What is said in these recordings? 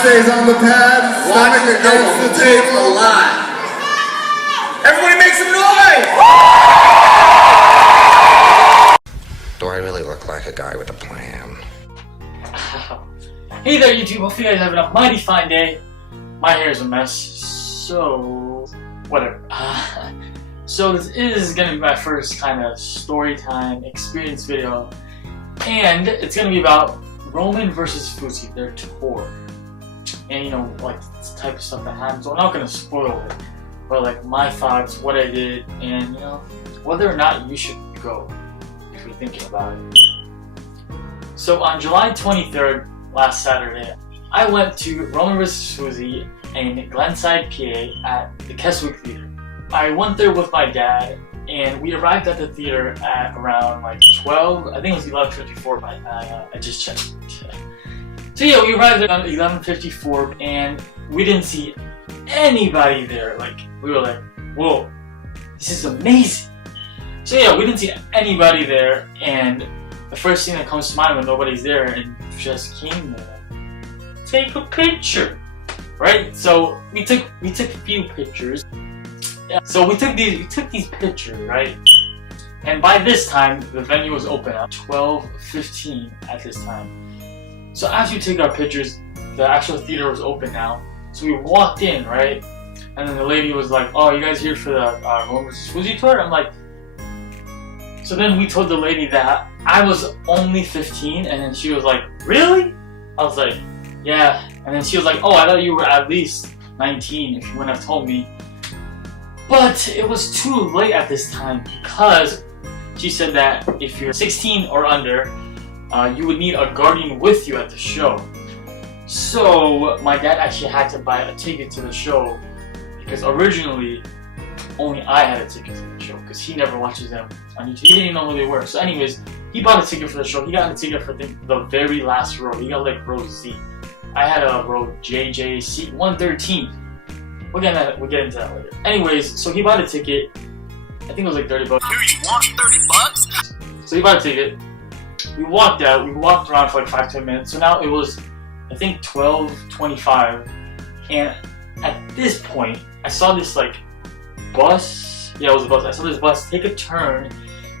stays on the pad, stomach against the table. Everybody make some noise! Do I really look like a guy with a plan? Hey there YouTube, hope you guys are having a mighty fine day. My hair is a mess, so whatever. So this is gonna be my first kind of story time experience video, and it's gonna be about Roman versus Fousey, their tour, and you know, like this type of stuff that happened. So I'm not gonna spoil it, but like my thoughts, what I did, and you know, whether or not you should go if you're thinking about it. So on July 23rd, last Saturday, I went to Roman vs. Fousey in Glenside PA at the Keswick Theatre. I went there with my dad, and we arrived at the theater at around like 12, I think it was 11:54, but I just checked. So yeah, we arrived at 11:54, and we didn't see anybody there. Like, we were like, whoa, this is amazing. So yeah, we didn't see anybody there, and the first thing that comes to mind when nobody's there and just came there, take a picture, right? So we took a few pictures. Yeah, so we took these pictures, right? And by this time, the venue was open at 12:15 at this time. So after we took our pictures, the actual theater was open now. So we walked in, right? And then the lady was like, "Oh, you guys here for the Roman vs. Fousey tour?" I'm like, so then we told the lady that I was only 15, and then she was like, "Really?" I was like, "Yeah." And then she was like, "Oh, I thought you were at least 19 if you wouldn't have told me." But it was too late at this time, because she said that if you're 16 or under, you would need a guardian with you at the show. So my dad actually had to buy a ticket to the show, because originally only I had a ticket to the show, because he never watches them on YouTube. He didn't even know who they were. So anyways, he bought a ticket for the show. He got a ticket for the very last row. He got like row Z. I had a row JJ, seat 113. We'll get into that later. Anyways, so he bought a ticket. I think it was like 30 bucks. Do you want 30 bucks? So he bought a ticket. We walked out. We walked around for like 5-10 minutes. So now it was, I think, 12:25. And at this point, I saw this like bus. Yeah, it was a bus. I saw this bus take a turn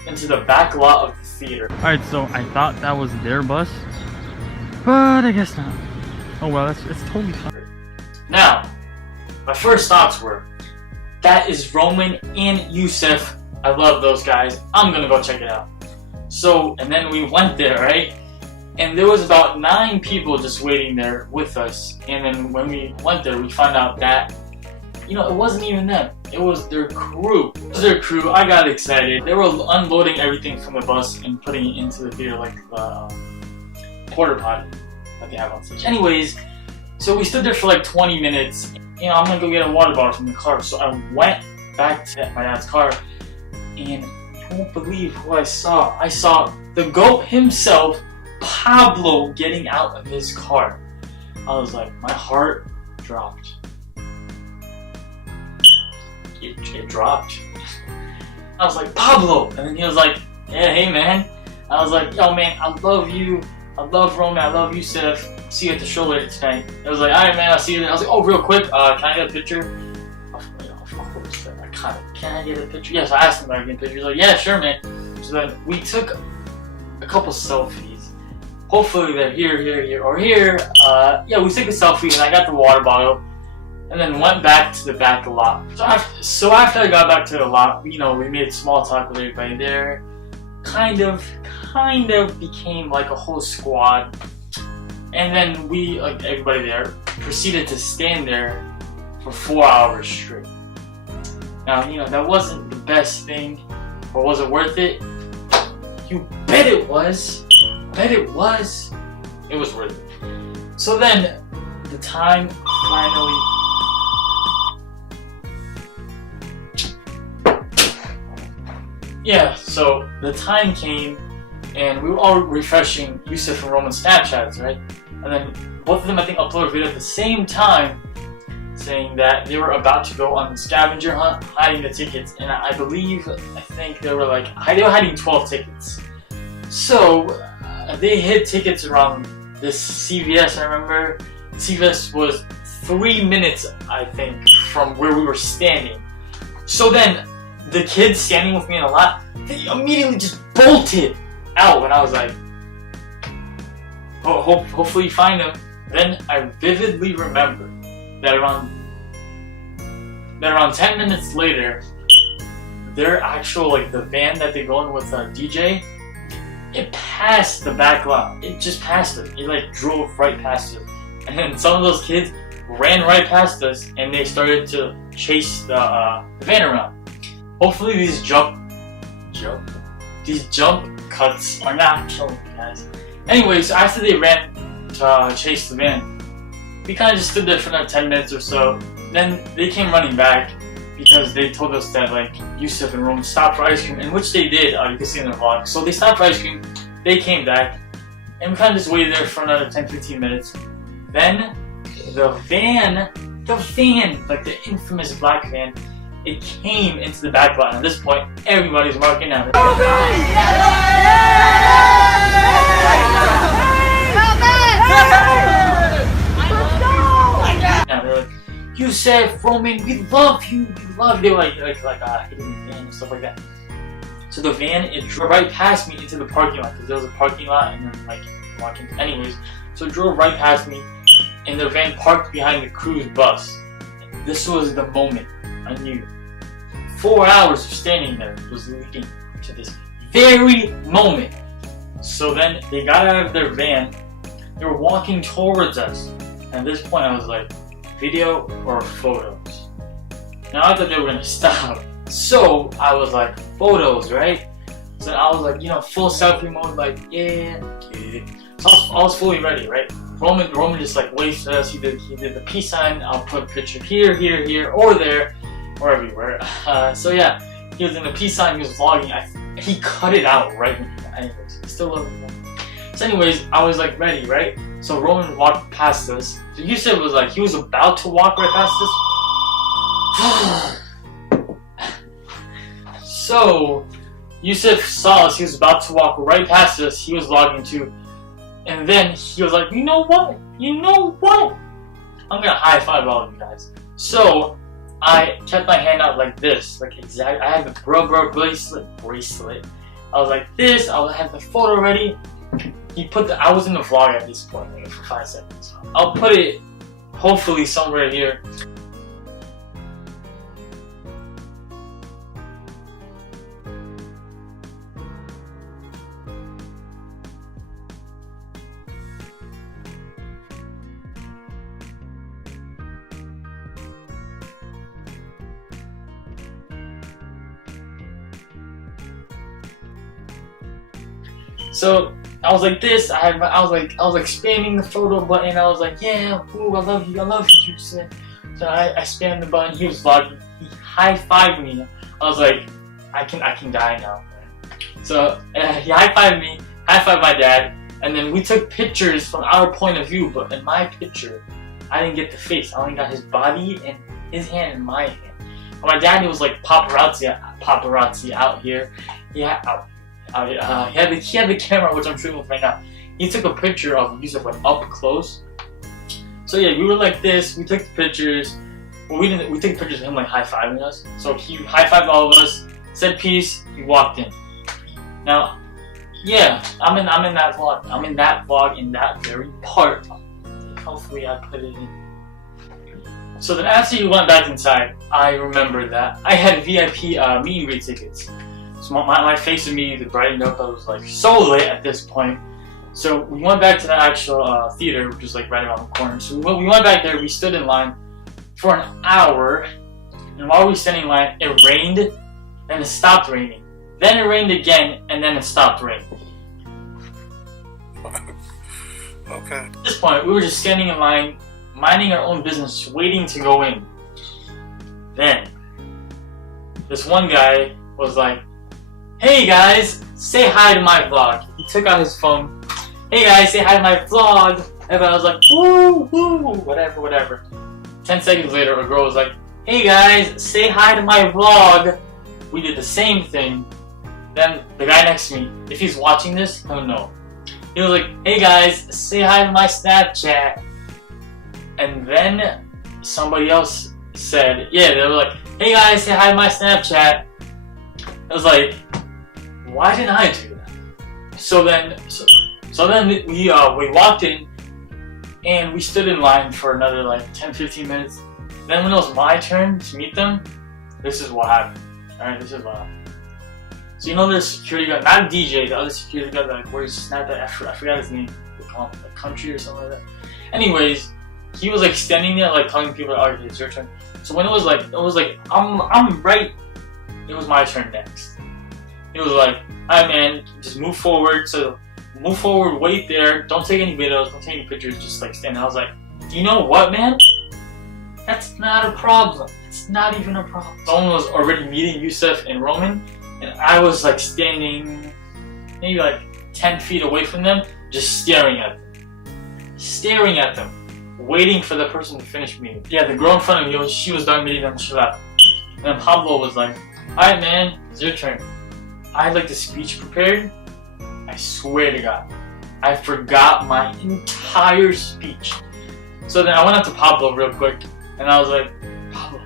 into the back lot of the theater. Alright, so I thought that was their bus, but I guess not. Oh well, it's totally fine. Now, my first thoughts were, that is Roman and Yusuf. I love those guys. I'm gonna go check it out. So, and then we went there, right? And there was about 9 people just waiting there with us. And then when we went there, we found out that, you know, it wasn't even them. It was their crew. It was their crew. I got excited. They were unloading everything from the bus and putting it into the theater, like the porta potty that they have on stage. Anyways, so we stood there for like 20 minutes. You know, I'm gonna go get a water bottle from the car. So I went back to my dad's car, and you won't believe who I saw. I saw the GOAT himself, Pablo, getting out of his car. I was like, my heart dropped. It dropped. I was like, "Pablo," and then he was like, "Yeah, hey man." I was like, "Yo man, I love you. I love Roman. I love you, Seth. See you at the show later tonight." I was like, "Alright man, I'll see you then." I was like, "Oh, real quick, can I get a picture?" Of course, can I get a picture? Yes, I asked him if I could get a picture. He's like, "Yeah, sure man." So then we took a couple selfies. Hopefully they're here, or here. Yeah, we took a selfie, and I got the water bottle, and then went back to the back lot. So after I got back to the lot, you know, we made small talk with everybody there. Kind of became like a whole squad. And then we, like everybody there, proceeded to stand there for 4 hours straight. Now, you know, that wasn't the best thing, but was it worth it? You bet it was. Bet it was. It was worth it. So then, the time finally... Yeah, so the time came, and we were all refreshing Yusuf and Roman's Snapchats, right? And then both of them, I think, uploaded a video at the same time, saying that they were about to go on the scavenger hunt, hiding the tickets. And I think they were hiding 12 tickets. So they hid tickets around this CVS, I remember. CVS was 3 minutes, I think, from where we were standing. So then, the kids standing with me in the lot, they immediately just bolted out, and I was like, oh, hopefully you find them. Then I vividly remember that around 10 minutes later, their actual, like, the van that they go in with a DJ, it passed the back lot. It just passed it. It, like, drove right past it. And then some of those kids ran right past us, and they started to chase the van around. Hopefully these jump cuts are not killing you guys. Anyways, after they ran to chase the van, we kind of just stood there for another 10 minutes or so. Then they came running back because they told us that, like, Yusuf and Roman stopped for ice cream, and which they did. You can see in the vlog. So they stopped for ice cream. They came back, and we kind of just waited there for another 10-15 minutes. Then the van, like the infamous black van, it came into the back lot. And at this point, everybody's marking out. Now they're like, Yusuf, Roman, we love you, we love you. They were like hitting the van and stuff like that. So the van, it drove right past me into the parking lot, because there was a parking lot and then, like, walking. Anyways, so it drove right past me, and the van parked behind the cruise bus. This was the moment I knew 4 hours of standing there was leading to this very moment. So then they got out of their van, they were walking towards us. And at this point I was like, video or photos? Now I thought they were gonna stop. So I was like, photos, right? So I was like, you know, full selfie mode, like, yeah. So I was fully ready, right? Roman just like waved at us. He did the peace sign. I'll put a picture here, here, here, or there, or everywhere. So yeah, he was in the peace sign. He was vlogging. He cut it out right when he got. Anyways, still love him. So anyways, I was like ready, right? So Roman walked past us. So Yusuf was like, he was about to walk right past us. So Yusuf saw us. He was about to walk right past us. He was vlogging too. And then he was like, you know what? I'm gonna high five all of you guys. So I kept my hand out like this, like exactly. I had the rubber bracelet. I was like this. I had the photo ready. I was in the vlog at this point, like, for 5 seconds. I'll put it hopefully somewhere here. So I was like this. I was like spamming the photo button. I was like, yeah, ooh, I love you, Yusuf. So I spammed the button. He was vlogging. He high-fived me. I was like, I can die now. So he high-fived me, high-fived my dad, and then we took pictures from our point of view. But in my picture, I didn't get the face. I only got his body and his hand and my hand. And my dad, he was like paparazzi out here. He had the camera, which I'm shooting with right now. He took a picture of Yusuf like up close. So yeah, we were like this. We took the pictures. Well, we took pictures of him like high-fiving us. So he high-fived all of us, said peace. He walked in. Now, yeah, I'm in that vlog. I'm in that vlog in that very part. Hopefully, I put it in. So then, after you went back inside, I remembered that I had VIP meet and greet tickets. So my face immediately brightened up. I was like so lit at this point. So we went back to the actual theater, which was like right around the corner. So we went back there. We stood in line for an hour, and while we were standing in line, it rained, then it stopped raining. Then it rained again, and then it stopped raining. Okay. At this point, we were just standing in line, minding our own business, waiting to go in. Then this one guy was like, hey guys, say hi to my vlog. He took out his phone. Hey guys, say hi to my vlog. Everybody was like, woo, woo, whatever. 10 seconds later, a girl was like, hey guys, say hi to my vlog. We did the same thing. Then the guy next to me, if he's watching this, he'll know. He was like, hey guys, say hi to my Snapchat. And then somebody else said, yeah, they were like, hey guys, say hi to my Snapchat. I was like, why didn't I do that? So then we walked in and we stood in line for another like 10-15 minutes. Then when it was my turn to meet them, this is what happened. Alright, this is what happened. So you know the security guard, not a DJ, the other security guard that like wears Snapchat, I forgot his name, they call him like Country or something like that. Anyways, he was like standing there like telling people, alright, it's your turn. So when it was like I'm right, it was my turn next. It was like, alright man, just move forward. So move forward, wait there, don't take any videos, don't take any pictures, just like stand. I was like, you know what, man? That's not a problem. It's not even a problem. Someone was already meeting Yusuf and Roman, and I was like standing maybe like 10 feet away from them, just staring at them. Staring at them, waiting for the person to finish meeting. Yeah, the girl in front of me, she was done meeting them, she left. And then Pablo was like, alright man, it's your turn. I had like the speech prepared. I swear to God, I forgot my entire speech. So then I went up to Pablo real quick, and I was like, Pablo.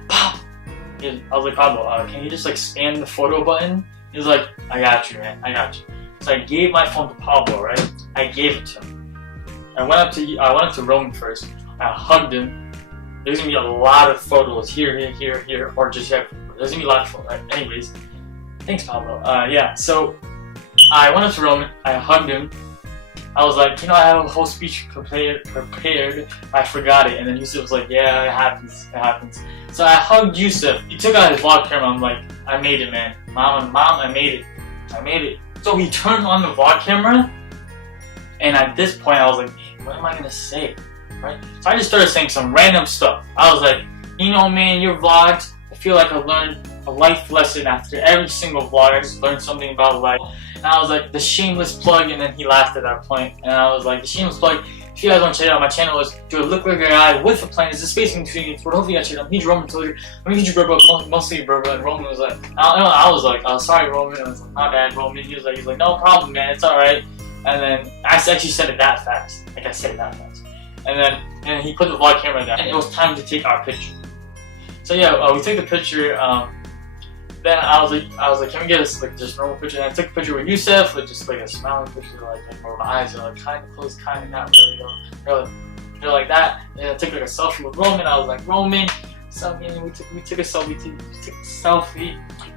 Pablo, can you just like spam the photo button? He was like, I got you, man, I got you. So I gave my phone to Pablo, right? I gave it to him. I went up to Roman first. I hugged him. There's gonna be a lot of photos here, or just here. There's gonna be a lot of photos. Right? Anyways, thanks, Pablo. Yeah. So I went up to Roman. I hugged him. I was like, you know, I have a whole speech prepared. I forgot it. And then Yusuf was like, yeah, it happens. It happens. So I hugged Yusuf. He took out his vlog camera. I'm like, I made it, man. Mom, I made it. I made it. So he turned on the vlog camera. And at this point, I was like, man, what am I going to say? Right? So I just started saying some random stuff. I was like, you know, man, your vlogs, I feel like I learned a life lesson after every single vlog. I just learned something about life. And I was like, the shameless plug, and then he laughed at that point. And I was like, the shameless plug, if you guys want to check it out, my channel is Do It Look Like a Guy with a Plan. There's a space in between. So hopefully you guys check it out. Meet Roman told you. Let me get you bro, mostly bro. And Roman was like, I was like, sorry Roman. I was like, my bad Roman. He was like, no problem, man, it's alright. And then I actually said it that fast. Like I said it that fast. And then he put the vlog camera down. And it was time to take our picture. So yeah, we took the picture. Then I was like, can we get us like just normal picture? And I took a picture with Yusuf, like just like a smiling picture, like where my eyes are like kind of closed, kind of not really, really like that. And I took like a selfie with Roman. I was like, Roman, selfie. And we took a selfie.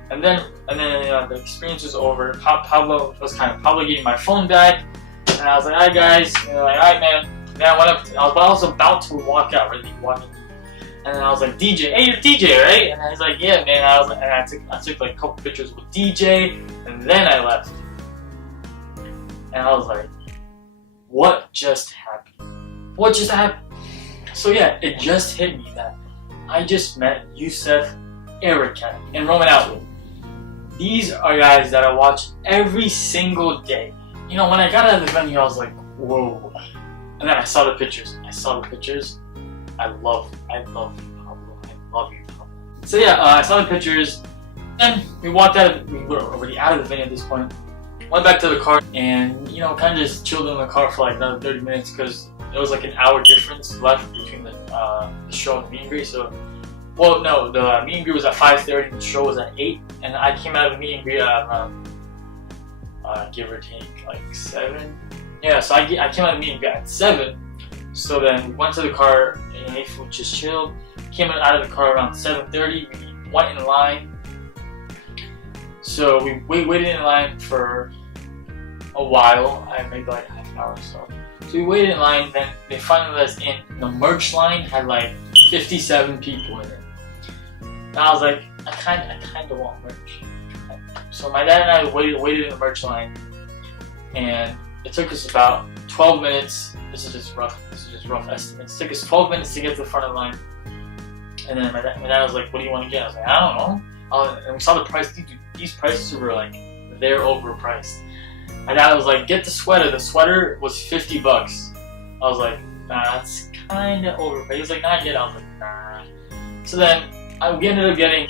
And then the experience was over. Pablo gave me my phone back, and I was like, alright guys, and they're like, alright man. And then I went up. I was about to walk out, really walking. And then I was like, DJ, hey, you're DJ, right? And I was like, yeah, man. I took like a couple pictures with DJ, and then I left. And I was like, what just happened? What just happened? So yeah, it just hit me that I just met Yusuf, Erica, and Roman Atwood. These are guys that I watch every single day. You know, when I got out of the venue, I was like, whoa. And then I saw the pictures. I love you, Pablo. I love you, Pablo. So yeah, I saw the pictures. Then we walked out. We were already out of the venue at this point. Went back to the car, and you know, kind of just chilled in the car for like another 30 minutes because it was like an hour difference left between the show and the meet and greet. So, well, no, the meet and greet was at 5:30. The show was at 8, and I came out of the meet and greet at give or take like 7. Yeah, so I came out of the meet and greet at 7. So then we went to the car and ate food, just chilled. Came out of the car around 7:30. We went in line. So we waited in line for a while. Maybe like half an hour or so. So we waited in line. Then they finally let us in. The merch line had like 57 people in it. And I was like, I kind of want merch. So my dad and I waited in the merch line, and it took us about 12 minutes. This is just rough estimates. It took us 12 minutes to get to the front of the line. And then my dad was like, what do you want to get? I was like, I don't know. And we saw the price. Dude, these prices were like, they're overpriced. My dad was like, get the sweater. The sweater was $50. I was like, nah, that's kind of overpriced. He was like, nah, get it. I was like, nah. So then we ended up getting,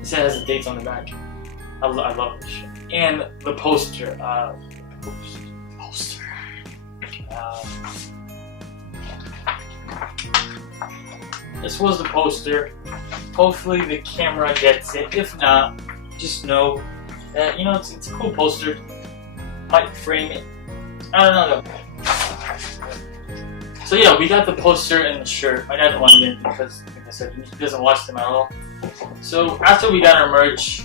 it has the dates on the back. I love this shit. And the poster. this was the poster. Hopefully the camera gets it. If not, just know that, you know, it's a cool poster. Might frame it. I don't know though. So yeah, we got the poster and the shirt. My dad didn't want to get it because, like I said, he doesn't watch them at all. So after we got our merch,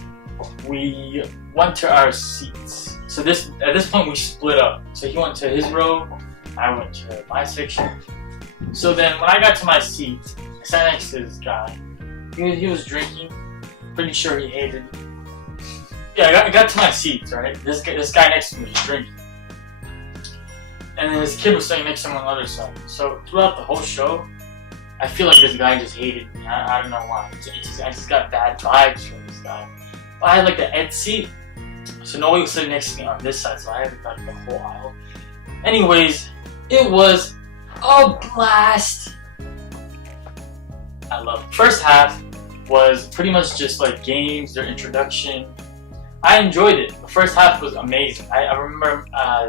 we went to our seats. So at this point we split up. So he went to his row, I went to my section. So then when I got to my seat, I sat next to this guy. He was drinking. Pretty sure he hated it. Yeah, I got to my seat, right? This guy next to me was drinking. And then this kid was sitting next to him on the other side. So throughout the whole show, I feel like this guy just hated me. I don't know why. I just got bad vibes from this guy. But I had like the Ed seat, so nobody was sitting next to me on this side, so I had like the whole aisle. Anyways, it was a blast. I love it. First half was pretty much just like games, their introduction. I enjoyed it. The first half was amazing. I remember I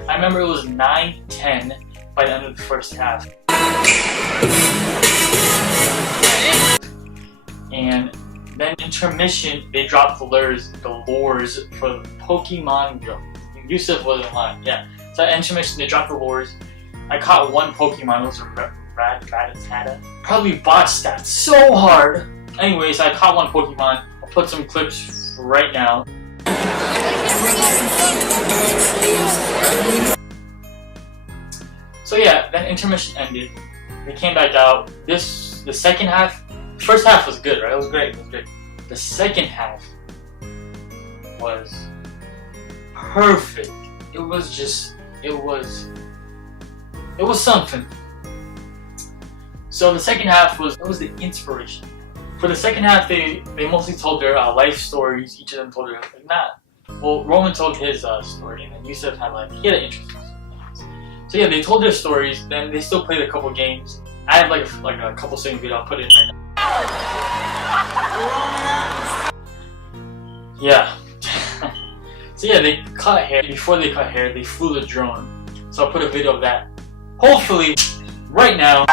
remember it was 9-10 by the end of the first half. And then intermission, they dropped the lures for the Pokemon Go. Yusuf wasn't lying, yeah. So at intermission, they dropped the lures. I caught one Pokemon, it was a Rattata. Probably botched that so hard. Anyways, I caught one Pokemon. I'll put some clips right now. So yeah, then intermission ended. They came back out. The second half, first half was good, right? It was great. It was great. The second half was perfect. It was something. So the second half was the inspiration. For the second half, they mostly told their life stories. Each of them told their well, Roman told his story, and then Yusuf had he had an interesting story. So yeah, they told their stories. Then they still played a couple games. I have like a couple second video. I'll put it in right now. Yeah. So yeah, they cut hair. Before they cut hair, they flew the drone. So I'll put a video of that. Hopefully, right now.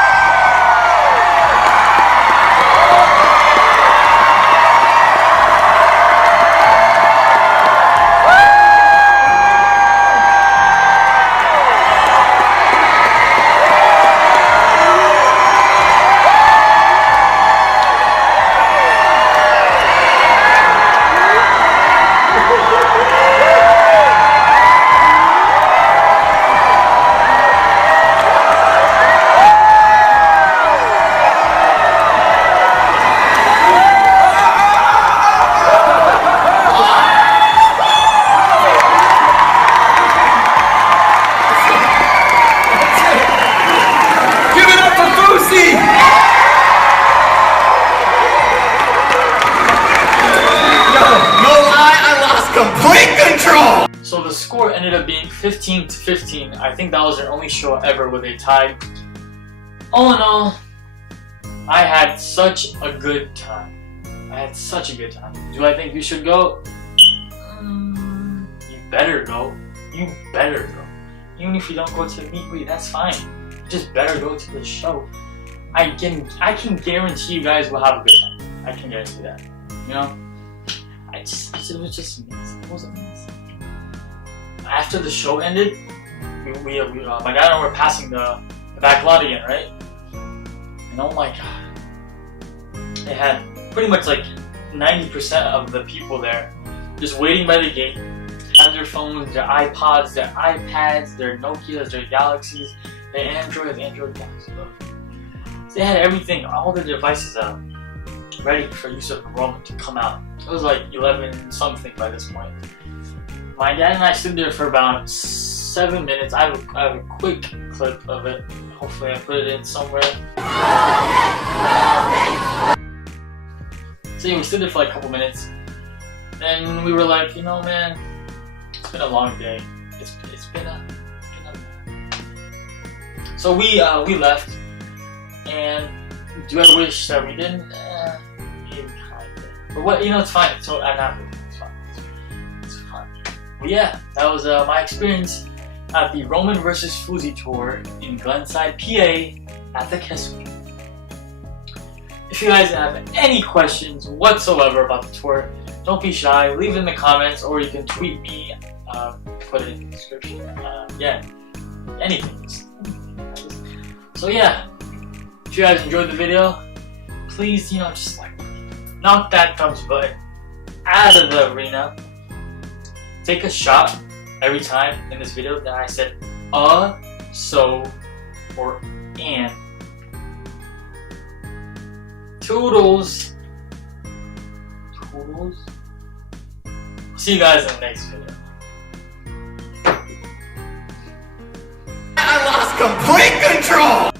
So the score ended up being 15-15. I think that was their only show ever where they tied. All in all, I had such a good time. Do I think you should go? You better go. You better go. Even if you don't go to the meet and greet, that's fine. You just better go to the show. I can guarantee you guys will have a good time. I can guarantee that. You know? It was just amazing. It was amazing. After the show ended, my dad and I were passing the back lot again, right? And oh my god, they had pretty much like 90% of the people there just waiting by the gate, had their phones, their iPods, their iPads, their Nokias, their Galaxies, their Android Galaxy. So they had everything, all the devices out, ready for Yusuf and Roman to come out. It was like 11 something by this point. My dad and I stood there for about 7 minutes. I have a quick clip of it. Hopefully I put it in somewhere. So yeah, we stood there for like a couple minutes. Then we were like, you know, man, it's been a long day. It's been a So we left. And do I wish that we didn't? Maybe kind of. But what, you know, it's fine. So I'm not really. It's fine. But yeah, that was my experience at the Roman vs. Fousey tour in Glenside, PA at the Keswick. If you guys have any questions whatsoever about the tour, don't be shy, leave it in the comments, or you can tweet me, put it in the description. Yeah, anything. So yeah, if you guys enjoyed the video, please, just like knock that thumbs button out of the arena. Take a shot every time in this video that I said so, or and. Toodles. See you guys in the next video. I lost complete control!